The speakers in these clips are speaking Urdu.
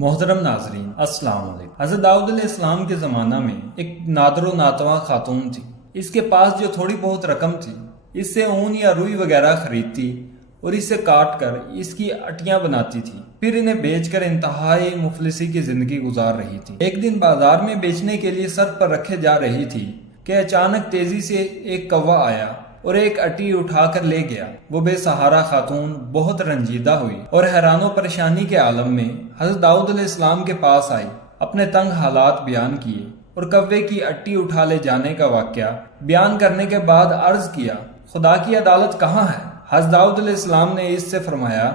محترم ناظرین السلام علیکم۔ حضرت داؤد علیہ السلام کے زمانہ میں ایک نادر و ناتواں خاتون تھی۔ اس کے پاس جو تھوڑی بہت رقم تھی اس سے اون یا روئی وغیرہ خریدتی اور اسے کاٹ کر اس کی اٹیاں بناتی تھی، پھر انہیں بیچ کر انتہائی مفلسی کی زندگی گزار رہی تھی۔ ایک دن بازار میں بیچنے کے لیے سر پر رکھے جا رہی تھی کہ اچانک تیزی سے ایک کوا آیا اور ایک اٹی اٹھا کر لے گیا۔ وہ بے سہارا خاتون بہت رنجیدہ ہوئی اور حیران و پریشانی کے عالم میں حضرت داؤد علیہ السلام کے پاس آئی، اپنے تنگ حالات بیان کیے اور کوے کی اٹی اٹھا لے جانے کا واقعہ بیان کرنے کے بعد عرض کیا، خدا کی عدالت کہاں ہے؟ حضرت داؤد علیہ السلام نے اس سے فرمایا،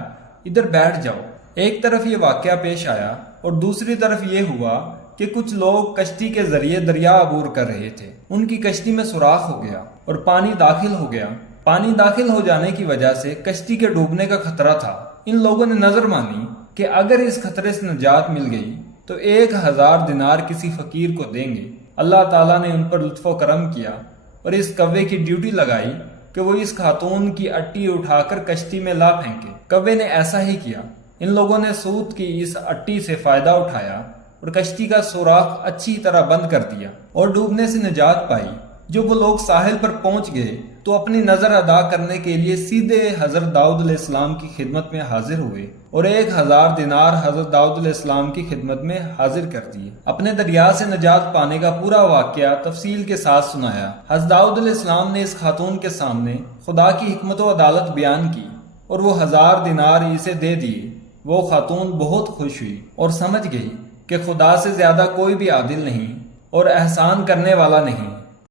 ادھر بیٹھ جاؤ۔ ایک طرف یہ واقعہ پیش آیا اور دوسری طرف یہ ہوا کہ کچھ لوگ کشتی کے ذریعے دریا عبور کر رہے تھے۔ ان کی کشتی میں سوراخ ہو گیا اور پانی داخل ہو گیا۔ پانی داخل ہو جانے کی وجہ سے کشتی کے ڈوبنے کا خطرہ تھا۔ ان لوگوں نے نظر مانی کہ اگر اس خطرے سے نجات مل گئی تو 1000 دینار کسی فقیر کو دیں گے۔ اللہ تعالیٰ نے ان پر لطف و کرم کیا اور اس کوے کی ڈیوٹی لگائی کہ وہ اس خاتون کی اٹی اٹھا کر کشتی میں لا پھینکے۔ کوے نے ایسا ہی کیا۔ ان لوگوں نے سود کی اس اٹی سے فائدہ اٹھایا اور کشتی کا سوراخ اچھی طرح بند کر دیا اور ڈوبنے سے نجات پائی۔ جب وہ لوگ ساحل پر پہنچ گئے تو اپنی نظر ادا کرنے کے لیے سیدھے حضرت داؤد علیہ السلام کی خدمت میں حاضر ہوئے اور 1000 دینار حضرت داؤد علیہ السلام کی خدمت میں حاضر کر دیے۔ اپنے دریا سے نجات پانے کا پورا واقعہ تفصیل کے ساتھ سنایا۔ حضرت داؤد علیہ السلام نے اس خاتون کے سامنے خدا کی حکمت و عدالت بیان کی اور وہ 1000 دینار اسے دے دیے۔ وہ خاتون بہت خوش ہوئی اور سمجھ گئی کہ خدا سے زیادہ کوئی بھی عادل نہیں اور احسان کرنے والا نہیں۔